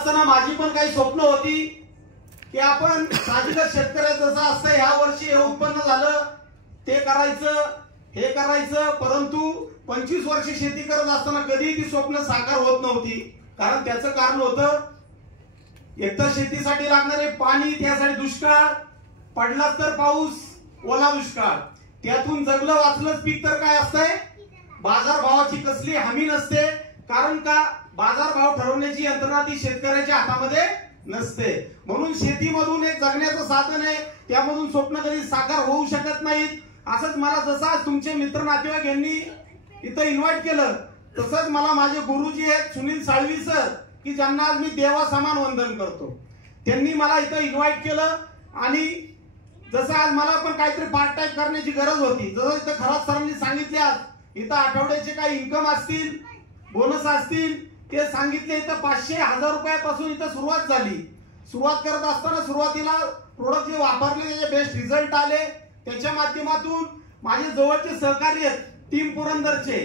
असताना माझी पण काही स्वप्न होती की आपण साहजिकच शेतकऱ्याचं जसं असतं ह्या वर्षी हे उत्पन्न झालं ते करायचं हे करायचं, परंतु 25 वर्ष शेती करत असताना कधी ती स्वप्न साकार होत नव्हती. कारण त्याचं कारण होतं एक तर शेतीसाठी लागणारे पाणी, त्यासाठी दुष्काळ पडलाच तर पाऊस, ओला दुष्काळ, त्यातून जगलं वाचलंच पीक तर काय असतंय, बाजारभावाची कसली हमी नसते. कारण का बाजारभाव ठरवण्याची यंत्रणा ती शेतकऱ्याच्या हातामध्ये नसते. म्हणून शेतीमधून एक जगण्याचं साधन आहे, त्यामधून स्वप्न कधी साकार होऊ शकत नाहीत. असंच मला जसं आज तुमचे मित्र नातेवाईक यांनी इथं इन्व्हाइट केलं, तसंच मला माझे गुरुजी आहेत सुनील साळवी सर, की ज्यांना आज मी देवासमान वंदन करतो, त्यांनी मला इथं इन्व्हाइट केलं. आणि जसं आज मला पण काहीतरी पार्ट टाइम करण्याची गरज होती, जसं इथं खरात सरांनी सांगितले आज इथं आठवड्याचे काही इन्कम असतील, बोनस असतील, ते सांगितले. इथं 500-1000 रुपयापासून इथं सुरुवात झाली. सुरुवात करत असताना सुरुवातीला प्रोडक्ट जे वापरले त्याचे बेस्ट रिझल्ट आले. त्याच्या माध्यमातून माझे जवळचे सहकारी आहेत टीम पुरंदरचे,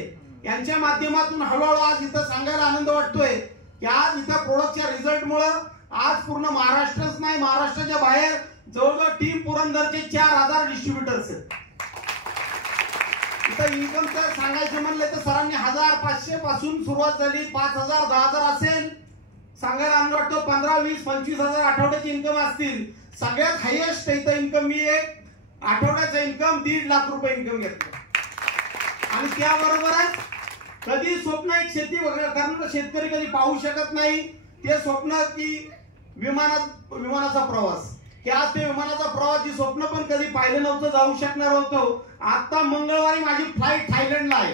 यांच्या माध्यमातून हळूहळू आज इथं सांगायला आनंद वाटतोय की आज इथं प्रोडक्टच्या रिझल्टमुळे आज पूर्ण महाराष्ट्रच नाही, महाराष्ट्राच्या बाहेर जवळजवळ टीम पुरंदरचे 4000 डिस्ट्रीब्युटर्स आहेत. इथं इन्कम तर सांगायचं म्हणलं तर सरांनी 1500 पासून सुरुवात झाली, 5000 10000 असेल, सांगायला आनंद वाटतो 15, 20, 25,000 आठवड्याची इन्कम असतील. सगळ्यात हायेस्ट इथं इन्कम मी एक आठवड्याचा इन्कम 1.5 लाख रुपये इन्कम घेतलं. आणि त्याबरोबरच कधी स्वप्न एक शेती करणारा शेतकरी कधी पाहू शकत नाही ते स्वप्न की विमानाचा प्रवास, की आज ते विमानाचा प्रवास जी स्वप्न पण कधी पाहिलं नव्हतं, जाऊ शकणार होतो. आता मंगळवारी माझी फ्लाईट थायलंडला आहे.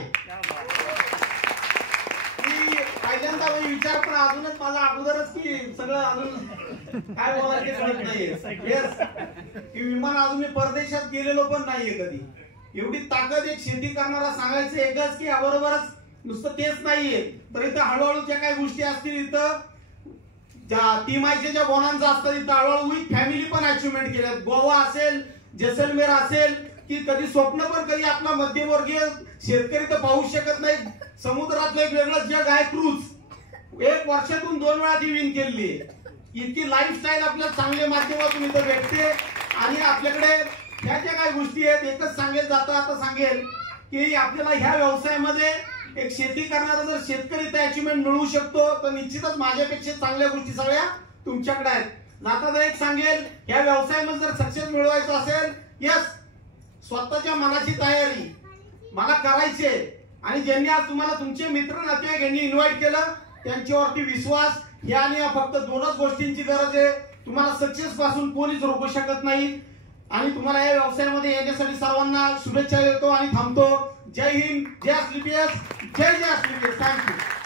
पहिल्यांदा विचार पण अजूनच माझा अगोदरच की सगळं अजून काय बोलायचं कळत नाहीये. की विमान अजून मी परदेशात गेलेलो पण नाहीये कधी. एवढी ताकद एक शेती करणारा सांगायचं एकच की याबरोबरच नुसतं तेच नाहीये, तर इथं हळूहळू ज्या काही गोष्टी असतील, इथं ज्या तिमाहीच्या ज्या बोनांचा असतात इथं हळूहळू विथ फॅमिली पण अचिव्हमेंट केल्यात. गोवा असेल, जैसलमेर असेल, की कधी स्वप्न पण कधी आपला मध्यमवर्गीय शेतकरी तर पाहू शकत नाही. समुद्रातलं एक वेगळं जग आहे क्रूज, एक वर्षातून 2 वेळा ती विन केली. इतकी लाईफस्टाईल आपल्याला चांगल्या माध्यमातून इथं भेटते. आणि आपल्याकडे ह्या ज्या काही गोष्टी आहेत, एकच सांगेल जाता आता सांगेल की आपल्याला ह्या व्यवसायामध्ये एक शेती करणारा जर शेतकरी त्या अचिव्हमेंट मिळवू शकतो तर निश्चितच माझ्यापेक्षा चांगल्या गोष्टी सगळ्या तुमच्याकडे आहेत. जाता एक सांगेल ह्या व्यवसायामध्ये जर सक्सेस मिळवायचं असेल, यस, स्वतःच्या मनाची तयारी मला करायची आहे. आणि ज्यांनी आज तुम्हाला तुमचे मित्र नातेवाईक यांनी इन्व्हाइट केलं त्यांच्यावरती विश्वास, हे आणि फक्त 2च गोष्टींची गरज आहे. तुम्हाला सक्सेस पासून कोणीच रोखू शकत नाही. आणि तुम्हाला या व्यवसायामध्ये येण्यासाठी सर्वांना शुभेच्छा देतो आणि थांबतो. जय हिंद, जय स्लीपियस, जय जय स्लीपियस. थँक्यू.